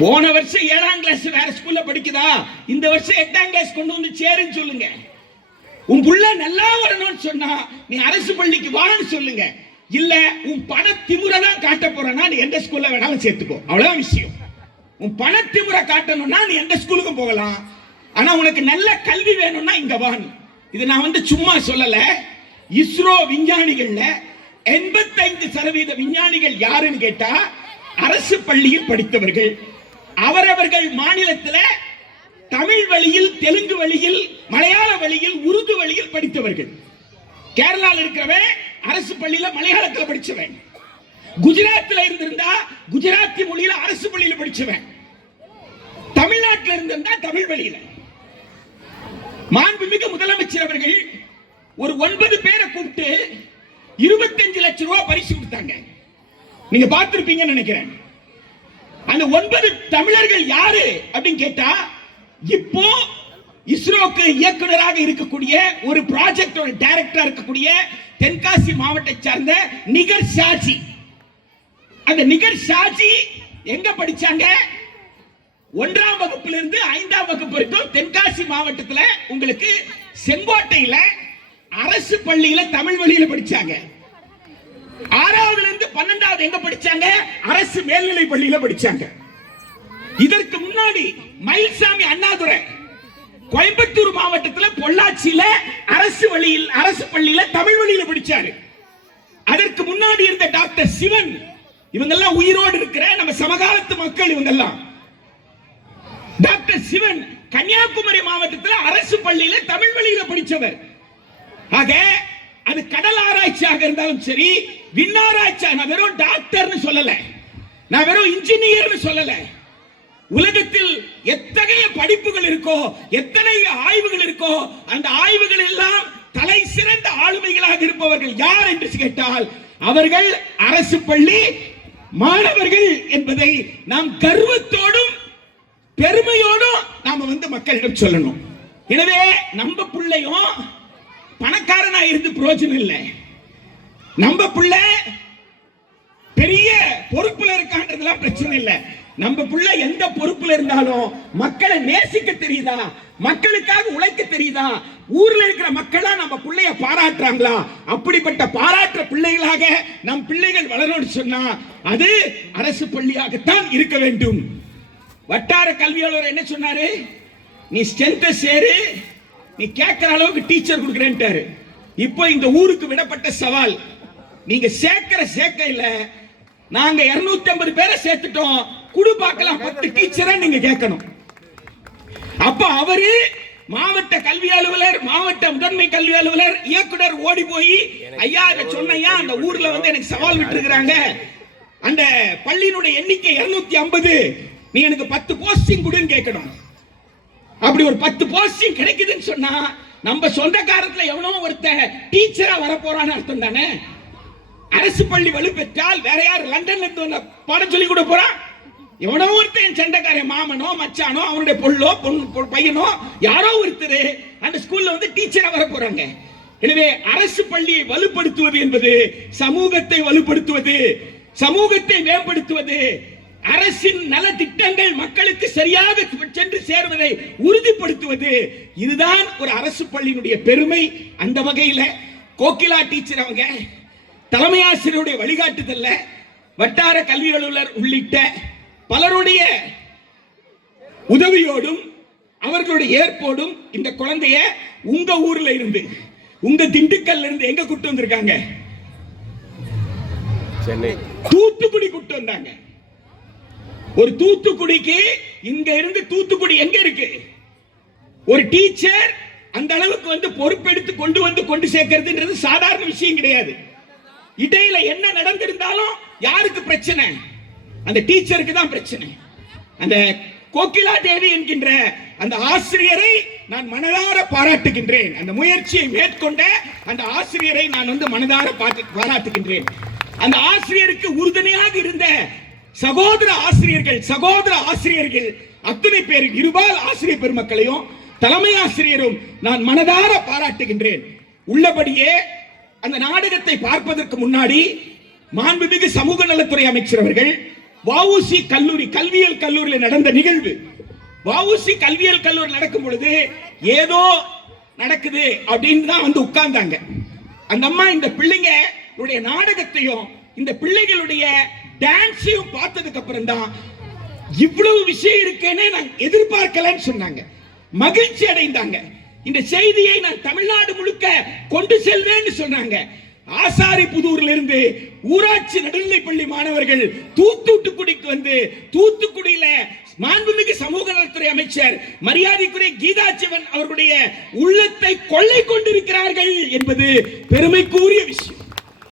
போன வருஷம் 7ஆம் கிளாஸ் வேற ஸ்கூல்ல படிக்குதா, இந்த வருஷம் 8ஆம் கிளாஸ் கொண்டு வந்து சேருன்னு சொல்லுங்க. உன் புள்ள நல்லா வரணும்னு சொன்னா நீ அரசு பள்ளிக்கு வான்னு சொல்லுங்க. இல்ல உன் பண திமுறதான் காட்ட போறனா நீ எந்த ஸ்கூல்ல வேணாலும் சேர்த்துக்கோ, அவ்வளவுதான் விஷயம். உன் பண திமுற காட்டணும்னா நீ எந்த ஸ்கூலுக்கும் போகலாம். ஆனா உனக்கு நல்ல கல்வி வேணும்னா இங்க வான்னு. இது நான் சும்மா சொல்லல. இஸ்ரோ விஞ்ஞானிகள்ல 85% விஞ்ஞானிகள் யாருன்னு கேட்டா அரசு பள்ளியில் படித்தவர்கள். அவரவர்கள் மாநிலத்தில் தமிழ் வழியில், தெலுங்கு வழியில், மலையாள வழியில், உருது வழியில் படித்தவர்கள். கேரளாவில் இருக்கிறவன் அரசு பள்ளியில மலையாளத்தில் படிச்சவன். குஜராத்தில் இருந்திருந்தா குஜராத்தி மொழியில அரசு பள்ளியில படிச்சவன். தமிழ்நாட்டில் இருந்திருந்தா தமிழ் வழியில. மாண்புமிகு முதலமைச்சர் அவர்கள் ஒரு 9 பேரை கூப்பிட்டு 25 லட்சம் ரூபாய் பரிசு கொடுத்தாங்க. நீங்க பார்த்திருப்பீங்கன்னு நினைக்கிறேன். அந்த 9 தமிழர்கள் யாரு அப்படின்னு கேட்டா, இப்போ இஸ்ரோக்கு இயக்குநராக இருக்கக்கூடிய ஒரு ப்ராஜெக்டோட டைரக்டரா இருக்கக்கூடிய தென்காசி மாவட்டத்தை சார்ந்த நிகர் ஷாஜி. அந்த நிகர் ஷாஜி எங்க படிச்சாங்க? 1ஆம் வகுப்புல இருந்து 5ஆம் வகுப்பு வரைக்கும் தென்காசி மாவட்டத்தில் உங்களுக்கு செங்கோட்டையில அரசு பள்ளியில தமிழ் வழியில படிச்சாங்க. 6ஆவதுல இருந்து 12ஆவது எங்க படிச்சாங்க? அரசு மேல்நிலை பள்ளியில படிச்சாங்க. இதற்கு முன்னாடி மயில்சாமி அண்ணாதுரை கோயம்புத்தூர் மாவட்டத்தில் பொள்ளாச்சியில அரசு பள்ளியில தமிழ் வழியில படிச்சாரு. அதற்கு முன்னாடி இருந்த டாக்டர் சிவன், இவங்கெல்லாம் உயிரோடு இருக்கிற நம்ம சமகாலத்து மக்கள். இவங்கெல்லாம் டாக்டர் சிவன் கன்னியாகுமரி மாவட்டத்தில் அரசு பள்ளியில தமிழ் வழியில படிச்சவர். ஆக அது கடல் ஆராய்ச்சியாக இருந்தாலும் சரி, விண்ணாராய்ச்சி. நான் வெறும் டாக்டர்னு சொல்லல, நான் வெறும் இன்ஜினியர்னு சொல்லல. உலகத்தில் எத்தகைய படிப்புகள் இருக்கோ, எத்தனை ஆய்வுகள் இருக்கோ, அந்த ஆய்வுகள் எல்லாம் தலை சிறந்த ஆளுமைகளாக இருப்பவர்கள் யார் என்று கேட்டால் அவர்கள் அரசு பள்ளி மாணவர்கள் என்பதை நாம் கர்வத்தோடும் பெருமையோடும் நாம மக்களிடம் சொல்லணும். எனவே நம்ம பிள்ளையும் பணக்காரனா இருந்து பிரயோஜனம் இல்லை. நம்ம பிள்ளை பெரிய பொறுப்புல இருக்கான்றதுலாம் பிரச்சனை இல்லை. நம்ம பிள்ளை எந்த பொறுப்புல இருந்தாலும் மக்களை நேசிக்க தெரியுதா, மக்களுக்காக உழைக்க தெரியுதா, ஊர்ல இருக்கிற மக்களா நம்ம பிள்ளைய பாராட்டுறாங்களா, அப்படிப்பட்ட பாராட்டுற பிள்ளைகளாக நம் பிள்ளைகள் வளரணும்னு சொன்னா அது அரசு பள்ளியாகத்தான் இருக்க வேண்டும். வட்டார கல்வி அலுவலர் என்ன சொன்னாரு? நீ ஸ்ட்ரென்த் சேரு, நீ கேட்கிற அளவுக்கு டீச்சர் கொடுக்கிறேன்ட்டாரு. இப்போ இந்த ஊருக்கு விடப்பட்ட சவால், நீங்க சேர்க்க இல்ல, நாங்க 250 பேரை சேர்த்துட்டோம், குடு பார்க்கலாம் 10 டீச்சரை நீங்க கேட்கணும். அப்ப அவரு மாவட்ட கல்வி அலுவலர், மாவட்ட முதன்மை கல்வி அலுவலர், இயக்குனர் ஓடி போய் ஐயா சொன்னையா அந்த ஊர்ல எனக்கு சவால் விட்டுருக்காங்க, அந்த பள்ளியினுடைய எண்ணிக்கை 250, நீ எனக்கு 10 போஸ்டிங் கொடுன்னு கேட்கணும். அப்படி ஒரு 10 போஸ்டிங் கிடைக்குதுன்னு சொன்னா நம்ம சொந்தக்காரத்துல எவனோ ஒருத்தன் டீச்சரா வர போறான்னு அர்த்தம் தானே. அரசு பள்ளி வலுப்பெற்றால் வேற யார் லண்டன்ல இருந்து பாடம் சொல்லி கூட போறான்? எவனோ ஒருத்தன் சொந்தக்காரன் மாமனோ மச்சானோ அவனுடைய பொள்ளோ பையனோ யாரோ ஒருத்தர் அந்த ஸ்கூல்ல டீச்சரா வர போறாங்க. எனவே அரசு பள்ளியை வலுப்படுத்துவது என்பது சமூகத்தை வலுப்படுத்துவது, சமூகத்தை மேம்படுத்துவது, அரசின் நல திட்டங்கள் மக்களுக்கு சரியாக சென்று சேர்வதை உறுதிப்படுத்துவது. இதுதான் ஒரு அரசு பள்ளியினுடைய பெருமை. அந்த வகையில் கோகிலா டீச்சர் அவங்க தலைமை ஆசிரியருடைய வழிகாட்டுதல்ல வட்டார கல்வி அலுவலர் உள்ளிட்ட பலருடைய உதவியோடும் அவர்களுடைய ஏற்போடும் இந்த குழந்தைய உங்க ஊர்ல இருந்து, உங்க திண்டுக்கல்ல இருந்து எங்க கூட்டு வந்திருக்காங்க? சென்னை, தூத்துக்குடி கூட்டு வந்தாங்க. ஒரு தூத்துக்குடிக்கு இங்க இருந்து தூத்துக்குடி எங்க இருக்கு? ஒரு டீச்சர் அந்த அளவுக்கு பொறுப்பெடுத்து கொண்டு சேர்க்கிறதுன்றது சாதாரண விஷயம் கிடையாது. இடையில என்ன நடந்திருந்தாலும் யாருக்கு பிரச்சனை? அந்த டீச்சருக்கு தான் பிரச்சனை. அந்த கோகிலா தேவி என்கின்ற அந்த ஆசிரியரை நான் மனதார பாராட்டுகின்றேன். அந்த முயற்சியை மேற்கொண்ட அந்த ஆசிரியரை நான் மனதார பாராட்டுகின்றேன். அந்த ஆசிரியருக்கு உறுதுணையாக இருந்த சகோதர ஆசிரியர்கள் அத்தனை பேர், இருபால் ஆசிரியர் பெருமக்களையும் தலைமை ஆசிரியரும் நான் மனதார பாராட்டுகின்றேன். உள்ளபடியே அந்த நாடகத்தை பார்ப்பதற்கு முன்னாடி மாண்புமிகு சமூக நலத்துறை அமைச்சர் அவர்கள், வஉசி கல்லூரி கல்வியியல் கல்லூரியில் நடந்த நிகழ்வு. வஉசி கல்வியியல் கல்லூரி நடக்கும் பொழுது ஏதோ நடக்குது அப்படின்னு தான் வந்து உட்கார்ந்தாங்க. அந்த அம்மா இந்த பிள்ளைங்க நாடகத்தையும் இந்த பிள்ளைகளுடைய டான்ஸையும் பார்த்ததுக்கு அப்புறம் தான் இவ்வளவு விஷயம் இருக்கேன்னு நான் எதிர்பார்க்கலன்னு சொன்னாங்க. மகிழ்ச்சி அடைந்தாங்க. இந்த செய்தியை நான் தமிழ்நாடு முழுக்க கொண்டு செல்வேன்னு சொன்னாங்க. ஆசாரிபுதூர்ல இருந்து ஊராட்சி நடுநிலைப்பள்ளி மாணவர்கள் தூத்துக்குடிக்கு வந்து தூத்துக்குடியில மாண்புமிகு சமூக நலத்துறை அமைச்சர் மரியாதைக்குரிய கீதா சிவன் அவர்களுடைய உள்ளத்தை கொள்ளை கொண்டிருக்கிறார்கள் என்பது பெருமைக்குரிய விஷயம்.